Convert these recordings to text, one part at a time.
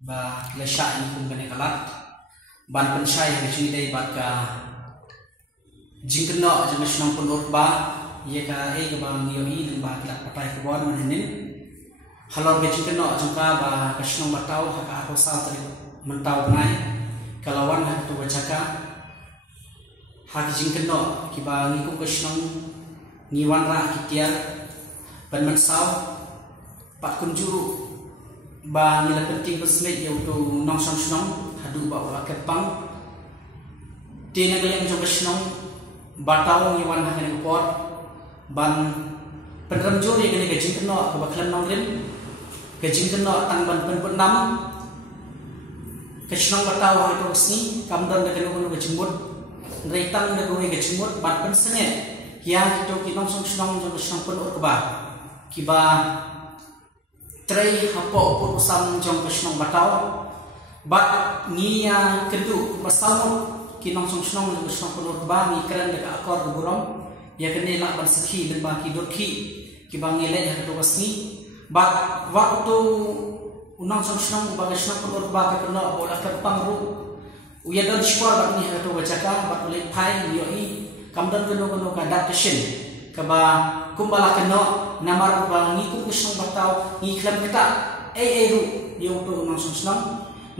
ba lesha ini pun bane kalat ban pensyai yang dicuri bat ka jingkeno jeng senang pun ba ye ka e ka bang yoi nang ba kelak papai ke bon manin halor ke jingkeno jengka ba ka senang batau ha ka sal tadi mentau ngai kalawan ha tu bacaka ha jingkeno ki ba ngi ku senang ngiwan ra kitiar ban mensau pak kunjuru ba nila penting besmet yau tu nong song senong hadu ba wala kepang tina galing jong senong batau ngiwan ha kene pot ban penram jori kene gajing keno ka baklan nong rim gajing keno tang ban pen nam kesnong batau ha to sni kamdan da kene kono gajimut reitang da kono gajimut ban pen sene ya to ki nong song senong jong senong pen or ba kiba tray hapo pun usam jong kesnong batau bat ngia kedu masamu kinong song senong jong kesnong pun or ba ni keren da akor gurom ya kene lak ban sekhi dan baki dorki kiba ngele ha to wasni bat waktu unang song senong ba kesnong pun or ba ka kena bola ka pangru uya don shwar bat ni ha to bacaka bat le pai yoi kamdan keno kono ka adaptation kaba kumbala keno namar ba ngi ku kesnong batau ngi klam kita ru yo to nong song senong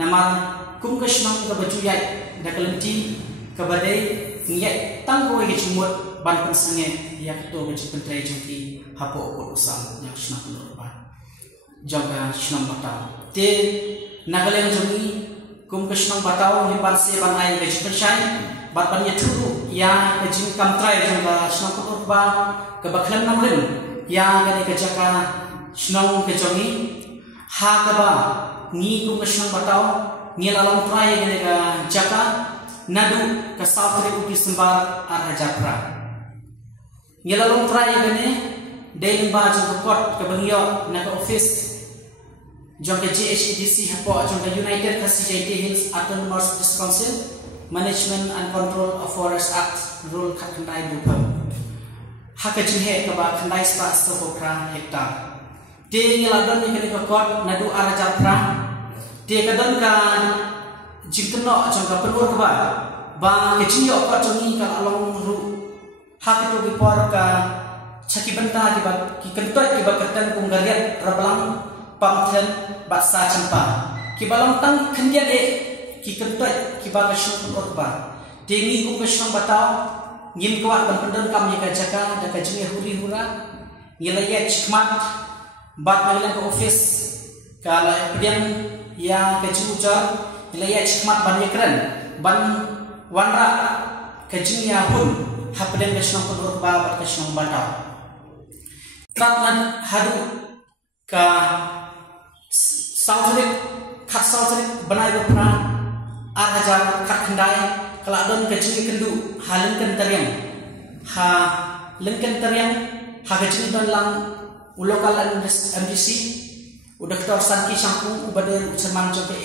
namar kum kesnong ka bajuyai da kalenti kabadai ngi tang ko ge chimut ban pensenge ya to ge chipentrai jongki hapo ko usam yang senang pun ba jongka senang batau te nagaleng jongi kum kesnong batau ni panse ban ai ge chipenshai bat ban ye thuru ya ge jing kam trai jongka senang pun ba ke baklan namlen ya gani ke jaka senang ke jongi ha ka ba ngi kum kesnong batau ngi lalong trai gani ke jaka nadu ke sautri uki sembar arha japra ngilalong try gane daily ba jong kot ke bangyo na ka office jong ke GHEDC hapo jong ke United Cascade Hills Autonomous Council Management and Control of Forest Act rule khandai dupa haka jinghe ka ba khandai spa stokra hektar te ngiladon ni ke kot nadu arha japra te kadon ka jingkeno jong ka penur ba ba ke jingyo kot jongi ka along ru hak itu dipor ka chaki benta ki kentoi ki bakatan kunggariat rablang pamthen baksa champa ki balang tang khendian ki kentoi ki bagashu utba tingi ku kesong batau ngim kwa ban pendon kam ni ka jaka da ka jingi huri hura ngilaya chikmat bat ngalang ka office kala pedian ya ke chuja ngilaya chikmat ban yakran ban wanra ka jingi hun hapden kesnong pun ba bat kesnong batau tratlan hadu ka sautrik khat sautrik banai bapra ajar khat khandai kaladon ke jingi kendu haleng kan tariang ha lengkan tariang ha ke jingi don lang ulokalan MDC udah kita sanki sangku ubade seman joke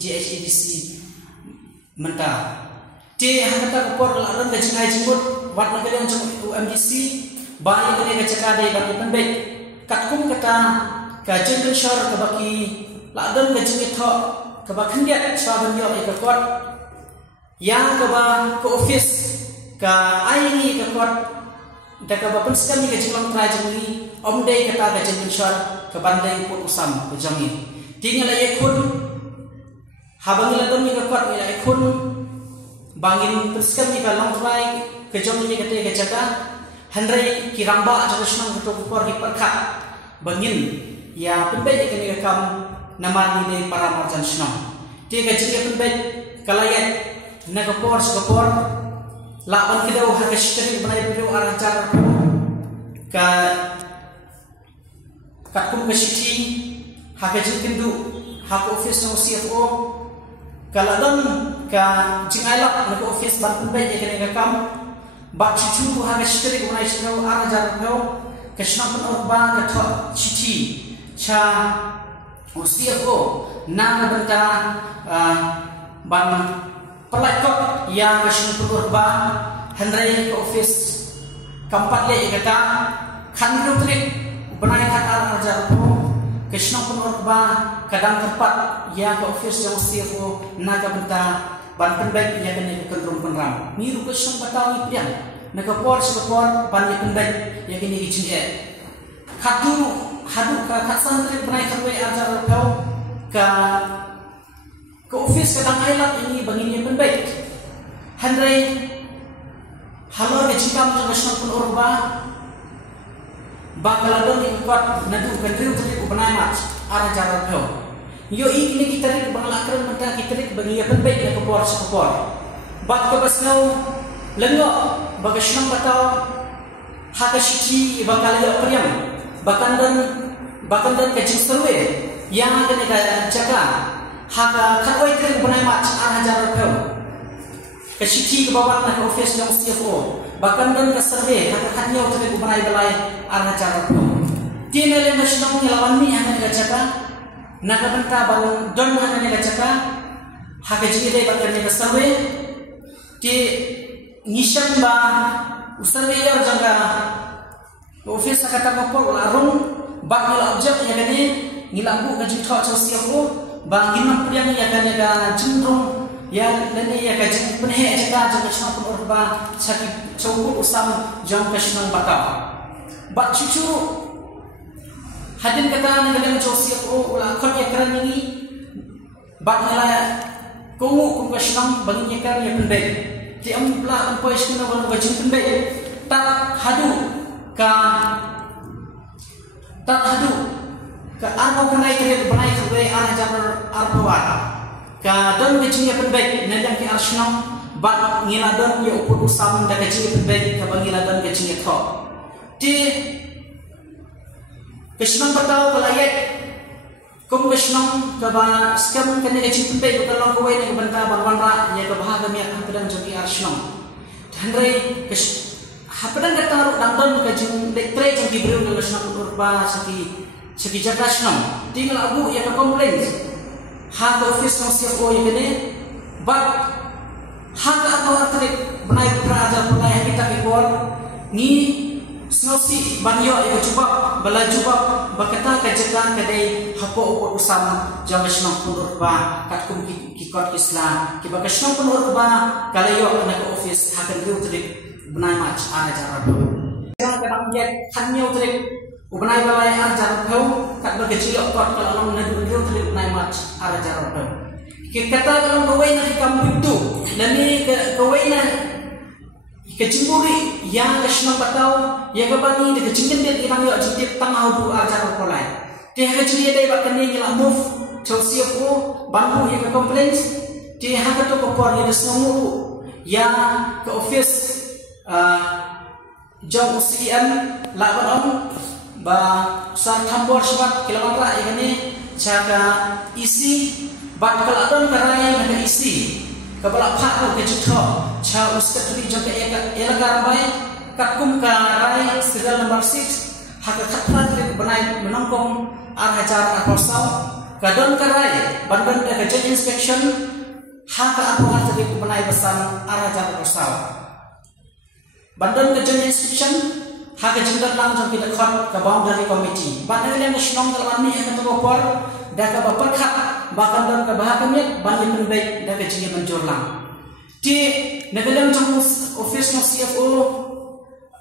GHEDC menta te hakata ko kaladon ke jingi jimut wat naga yang jong UMDC bani kene ka caka dai baki pendek katkum kata ka jengkel syar ka baki ladon ka jingi tho ka bakhan dia swaban yo ka kot yang ka ba ka office ka ai ka kot da ka ba penskam ni ka jinglang tra jingi om dai kata ka jengkel syar ka bandai ko usam ka jangi tinggal ai khun habang ladon ni ka kot ni ai khun bangin penskam ni ka long trai kejong ni kate ke jaga handrai kiramba jaga senang to por di perkha bangin ya penbe ke ni kam nama ni para marjan senang te ke jige penbe kalayat na ka por la ban kidau ha ke shitri banai video arajar ka kum ke shiti ha ke jindu ha ko office no CFO kaladon ka jingailak na ko office ban penbe ke ni kam ba chichu ha ga shitri ko nai shino arajar no kesna pun orba ka tho chichi cha CFO na benta ban pelakot yang kesna pun orba handrai ko office kampat le kata khan ru trik banai khat arajar ko kesna pun orba kadang tempat ya ke office yang CFO naga benta ban pendek ya kene ke kendrung penram ni ru ke song batau ni pian naga por sekor ban ya pendek ya kene ki jinge hadu ka khasan tri banai kharwe ajar kau ka ke office kadang ailat ini bangin ya pendek handrai halo ke cikam ke song pun urba bakaladon ikut nadu kendriu tri banai mat arah jalan kau. Yo ini kita rik bangalakran menta kita rik bagi ya penbaik ya kepor sekepor. Bat kebas ngau lengok bagasnang batau hakashiki bakal ya priam bakan dan kecil serwe yang akan kita jaga haka kawai trik benai mat arah jalan kau. Kashiki ke bawah nak office yang CFO bakan dan ke serwe haka katnya trik benai balai arah jalan kau. Tiada yang nasional ngelawan ni akan dibacakan, nak benta baru don akan dibacakan, hak jadi dia bakal dibacakan. Ti nishan ba usai dia jaga office kata kapor larung bak ngela objek yang ini ngilabu gaji thok sosial ko bang ginam yang kan ada cenderung yang ini ya gaji penhe jaga nasional pun urba sakit cowok usam jam nasional bakal bak cucu hadin kata negara sosial ko lakon ya keran ini bak ngela kongu kongkasional bagi nyekar ya pendek ti ampla ampai skena wan bajing pendek tak hadu ka armo kenai kere banai kere arah jabar arbawan ka don bajing ya pendek nadang ki arsenal bak ngiladon ya upur usam da bajing pendek ka bangiladon bajing ya tho ti kesenang patau kelayek kum kesenang kaba skam kene kecil pendek kalau kowe ni benta banwanra ya kebahaga mi akan pedang joki arsenal tandrai hapedan kata ru dangdon kajing dektre jang diberi ke kesenang urba segi jaga senang tinggal abu ya ke komplain hak office no CFO ya kene bak hak atau artrik benai berada pelai kita kebor ni Snosi banyo yang cuba bela cuba bakata kajekan kadai hapo upur usam jaga senang punur ba katkum kikot Islam kiba senang punur ba kalayo na ke office hakan riu trik benai mach ana jarak jangan kadang get hanyo trik benai balai ana jarak kau kat berkecil kot kalau na riu trik benai mach ana jarak kau kita kalau kowe na kamu itu dan ni kowe na kecimburi yang kesenang batau yang kebangi de kecingin dia irang yo jitip tangau du ajar kolai dia kecili dia bakal ni nyela move sosial ko bantu yang ke complaints dia hak tu kopor dia semua yang ke office jam UCM lawan on ba sar thambor sebat kilometer ini jaga isi bak keladon karai nak isi kabala pak ke jitho cha uskat tri jaga elagar bai kakum karai serial nomor 6 hak khatrat benai menongkong arhajar aposal kadon karai bandan ke jaga inspection hak apuan tri benai besar arhajar aposal bandan ke jaga inspection hak jingdan lang jang kita khot ke boundary committee bandan yang nasional dalam ni yang terkopor dah ke baperkhat bahkan dan ke bahagian banyak penbaik dah ke jingga menjorlang di negara jang office no CFO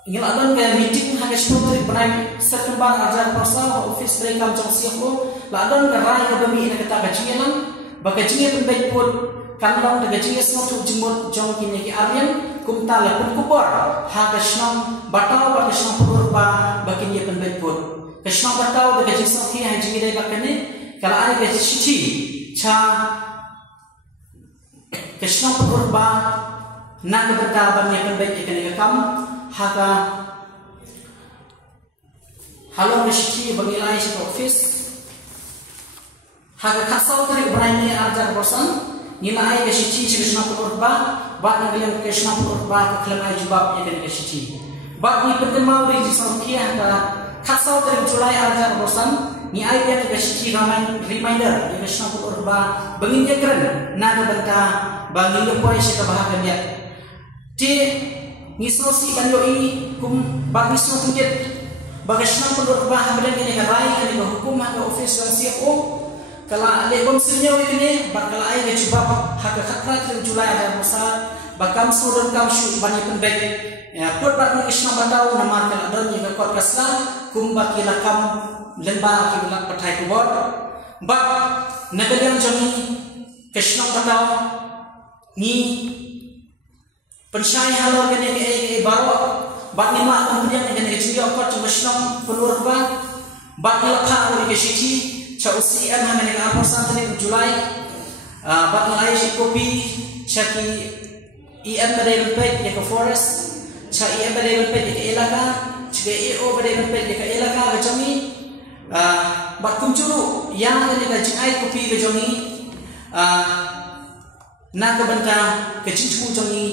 ngiladan ke meeting hak sponsor benai September ajar pasal office mereka jang CFO ladan ke rai ke demi nak kata ke jinglan baka jingga penbaik pun kanlong de jingga semua jimut jang kini ki alian kumta la pun kubor hak snam batau ba snam purba bakin ye penbaik pun ke snam batau de jingga ki ha jingga dai bakane kalau ada ke cici cha kesnong purba nak bertaban yang baik ikan kam haka halo cici bangilai si office haka kasau tadi berani ajar bosan nilai ke cici kesnong purba bak nagian kesnong purba kelemai jubab ikan ke cici bak ni pentemau di sangkia haka kasau tadi julai ajar bosan ni ayat yang kasih reminder yang kesana pun urba bangin dia keren nak benta bangin dia poin saya kebahagiaan dia ti ngisosi bandoi kum bagisno tunjet bagasna pun urba hamdan ini karai ini hukum ada office dan CFO kala le bom sinyo ini bakal ai ke coba hak khatra ke julai ada masa bakam surun kam shu bani pendek ya put bak ni isna batau nama kala don ni kot kasla kumba kila kam lemba ki bulak pathai ko bot bak nagalian jami krishna batau ni pensyai halor kene ke baro bak ni mak kemudian kene ke jiyo kot krishna pelur ba bak ni lakha ko ke shichi cha usi an hamene ka aposan tani julai bak ni ai kopi chaki em pada pet ke forest cha em pada pet ke elaka cha eo pada pet ke elaka ke jomi bak kuncuru yang ni ka jingai kopi ke jomi na ka banta ke cincu jomi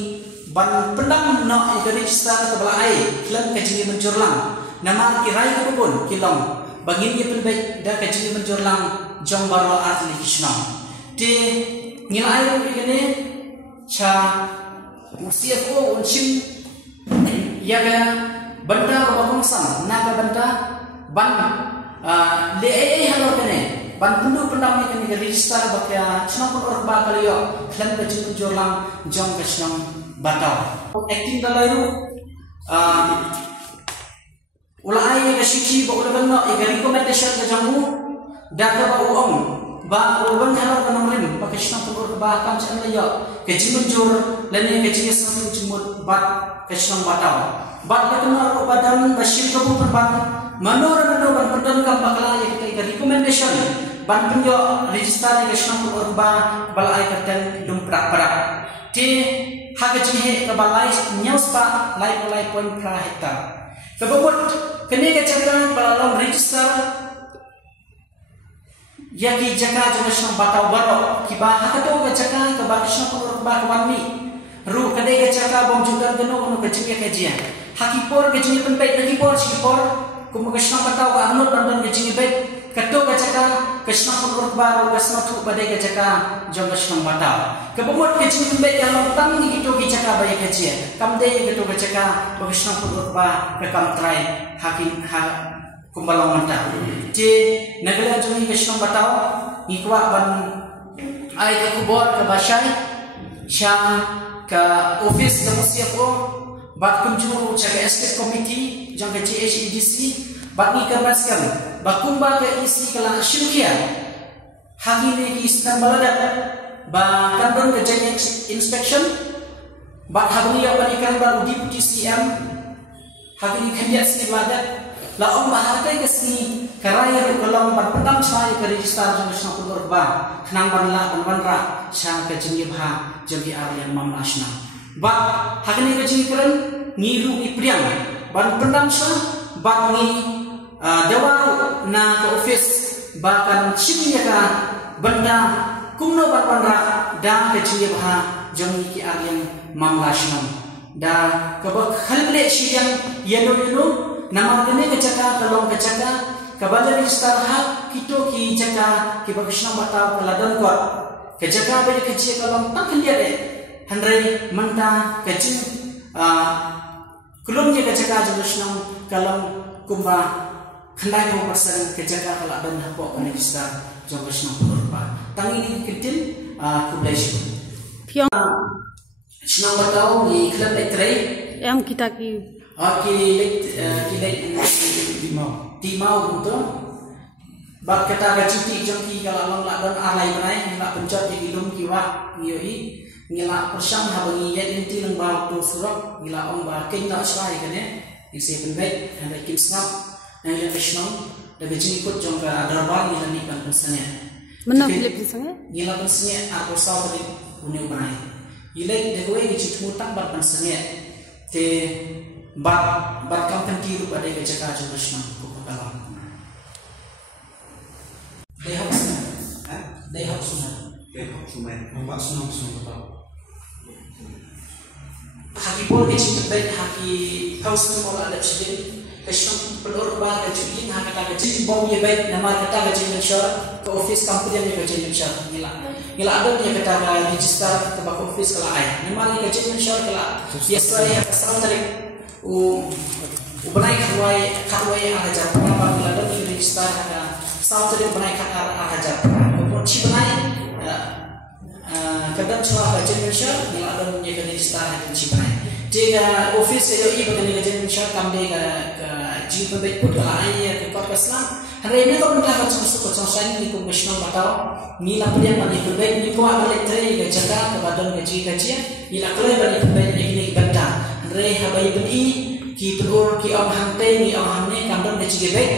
ban pendam no ke register ke balai klan ke jingi menjurlang nama kirai ke pun kilong bagi dia penbaik dah ke jingi menjurlang jong baro atli kishna ti ngilai ko kene cha usia ko uncim ya ga benda ko sam na ga benda ban le halo kene ban pundu pendam ni kene register bakya chna ko or ba kaliyo klan ke jingi menjurlang jong ke chna batau acting dalaru ulai ke shichi ba ulaban no e recommendation ke jamu da ba uong ba ulaban halo kana mrim pa krishna pur ba kam chan la yo ke jimun jur lani ke chi sam jumut bat krishna batau bat le kana ro badan bashir ko pur ban manor ban padan kam bakla ye ke recommendation ban punyo register krishna pur ba balai katan dum prak ti haga chi ke balai nyaus pa lai point pra hektar kebobot kene ke cakap balalong register yaki jaka jomashno batau baro kiba hakato ke cakap ke bakishno pur ba kwami ru kade ke cakap bom juga geno ono ke jia ke jia hakipor ke jia penpai hakipor sikipor kumukashno batau ka anut dan ke jia baik kato ke cakap kishno pur ba ru kasno thu bade ke cakap jomashno batau kebobot ke jia penpai yang tang ni kito ke cakap baik ke jia kamde ke to ke cakap bakishno pur ba ke kam try hakin ha kumbalong manta je nagala jumi krishna batao ikwa ban ai ka kubor ka bashai sha ka office ka musiapo bat kunjuru cha ka estate committee jang ka GHEDC bat ni ka baskam bakumba ka isi kala shirkia hakine ki istan baladat ba kandon ka jang inspection bat habni ya banikan baru deputy CM hakini kandiat si baladat la om bahagai ke sini karaya ru kalau pertama saya ke register jong Krishna pur ba khnang banla banra sang ke jingi bha jagi aryan mamlasna ba hakini ke jingi keren ngiru ipriang ban pendam sa ba ngi dawaru na ke office ba kan chimnya ka benda kumno banra da ke jingi bha jagi ki aryan mamlasna da ke ba khalble siyang yeno nama kene kecaka kalong kecaka kabala register hak kito ki caka ki bakishna batau kaladan ko kecaka beli kecil kalong tak dia de handrai manta kecil kulum je kecaka jabishna kalong kumba khandai ko persen kecaka kaladan hapo register jabishna purba tangi kitin kublai shi pion shna batau ni klub etre em kita ki timau betul. Bak kata gacuti jangki kalau lang dan alai berai ngilak pencot di gilum kiwa ngiyoi ngilak persang habangi yat inti lang bau tu surak ngilak ong ba king tak sai kan ya isi penbaik hendak kim snap yang yang krishnong dan gajing ikut jangka darbar ngilak ni ban pensanya menang pilih pensanya ngilak pensanya aku saw tadi punya berai ngilak dekoe gajing mutang ban pensanya te bat kam kanti pada kecaka Krishna ko pakalam they have suna mbak suna batau haki pol ke cinta haki house tu mola ada sedih Krishna pelur ba ke cikin haka ta ke bom ye baik nama kata ke cikin syar ke office company yang ke cikin syar ngila ada dia kata ke register ke bak office kala ai nama ke cikin syar kala biasa ya kasam tarik ubanai katwai ahajar nama bila ada register ada saut dari ubanai katar ahajar cibai kadang cuma kerja Indonesia bila ada punya kerja start itu cibai jika office itu ibu kerja Indonesia kami ke jiwa berikut ayah ke kota Islam hari ini kau mendapat masuk ke sana ni komisioner batau ni lah dia bagi berbaik ni kau ada leteri ke jaga ke badan gaji ila kelai bagi berbaik ni benda hari habai beri ki pelur ki orang hantai ni orang ni kamdan gaji berbaik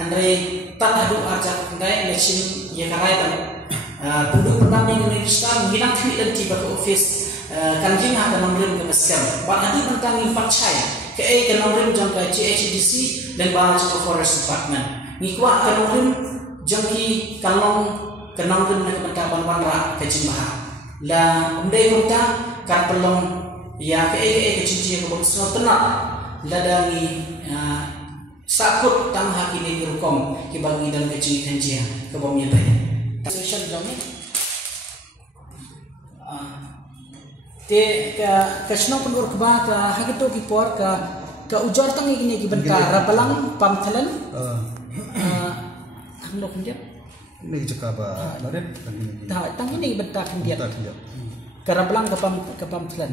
hari tak ada arjak kendai mesin ya karai bang penduduk pertama yang Islam hilang kami dan tiba ke office kanjing akan memberi ke masker bahagia tentang infak ke nombor jangka GHDC dan bahasa Forest Department ni kuat ke nombor jangki kalong ke nombor nak pentaban wanra ke jemaah la umdai kota kan pelong ya ke cici ke bangsa tenang la dangi sakut tang hak ini dirukom ke bagi dan ke cici kanjia ke bomnya baik session jami te ka snow pun urkba ka hagito ki por ka ujar tangi gini ki bentar rapalang pamthalan thang lok dia ini jaka ba laret tangi ni bentar dia ka rapalang ka pamthalan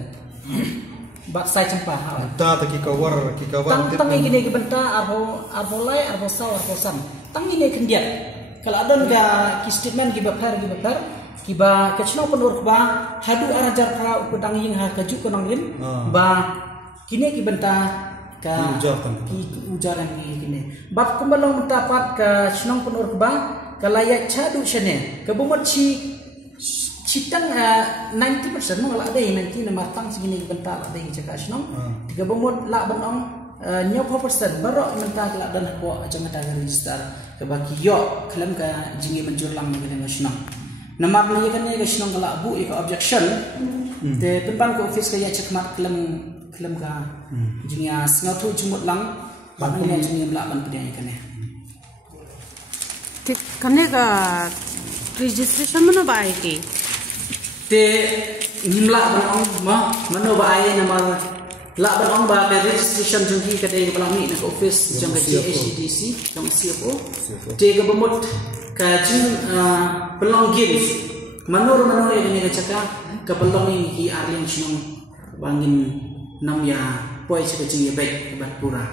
bak sai champa ta ta ki kawar tangi gini ki bentar arbo lai arbo saw arbo san tangi ni kendia kalau ada ga ki statement ki bapar kiba kecno penur ba hadu arajar pra ukudang ying ha kaju konongin ba kini ki benta ka ujaran ni kini bab kumbalong mendapat ke senong penur ba kalaya chadu shene ke bomot citang 90% mong la ada 90 na matang segini benta la ada jaka senong tiga bomot la benong nyopo persen baru menta la dan ko jangan ada register ke baki yo klaim ka jingi menjurlang dengan senong nama ni kan ni kesenong kalau abu iko objection te penpan ko office kaya cekmat klaim ka jinga ngatu jumut lang bang ni jingi melaban pedai kan ni te kane ka registration mana baik ke te nimla bang mano baik nama la bang ba registration jungki kadai pelang ni nak office jang ka GHDC jang CFO te ka bomot kajin pelong games manur yang ini cakap ke pelong ini ki arling sinong bangin nam ya poi sekecil ya baik kebat pura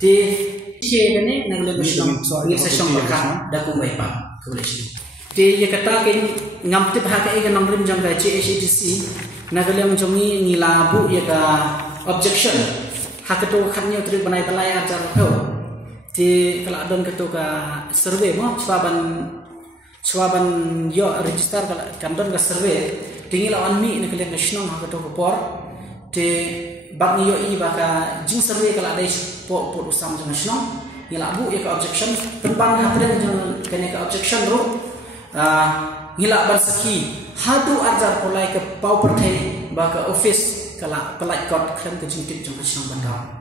ti kene nang le sinong ni sesong baka daku baik pa keboleh ti ya kata ke ngamti bahaka ke nang rim jang ga GHDC nagalem jongi ni labu ya ka objection hakato khanyo tri banai talai ajar di kalau adon ketua survei mo swaban yo register kalau kantor ke survei tinggi lawan mi ini kalian nasional hak ketua por di bab yo i baka jing survei kalau ada po usam nasional ya labu ya ke objection penpan hapren jeng kene ke objection ro ngila barsaki hadu ajar polai ke pau pertai baka office kalau pelai kot kan ke jing tip jeng nasional bandar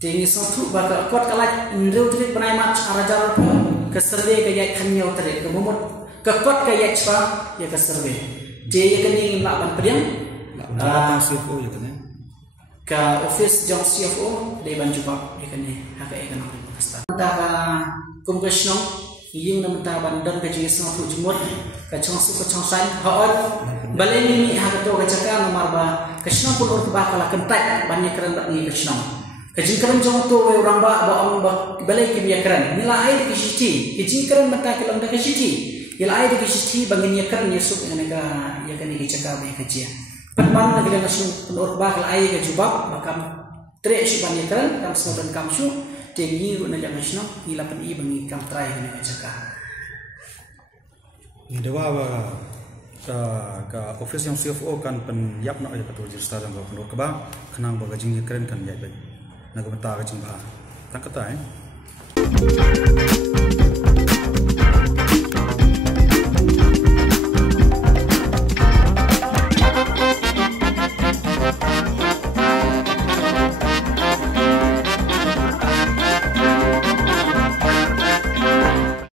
tinggi satu baka kuat kalai indru trik benai mat arajar ke survei ke yai kanyo trik ke momot ke kuat ke yai chpa ya ke survei je ya kini laban pediang CFO ya kan ke office jong CFO de ban juba ya kini hak e kan Pakistan ta kumkesno yung namta bandan ke jing satu jumut ke chong su ke chong sai haot balai ni hak to ke caka nomor ba kesno pun ke bakala kentai banyak keren ni kesno kejingkaran jong tu orang ba baong ba balai ke biya keren nila ai de kishiti kejingkaran mata ke lamda kishiti ila ai de kishiti bangin ya keren yesuk nga ya kan ni caka ba kejia penman na gila nasu penor ba kala ai ke jubab bakam tre shi ban ya keren kam sodan kam shu tengi ru na jang nasno ila pen i bangi kam trai ni caka ni dewa ba ka office yang CFO kan pen yap na ya ka register jang ka penor ba kenang ba jing ya keren kan ya ba nak bentar ke jumpa tak kata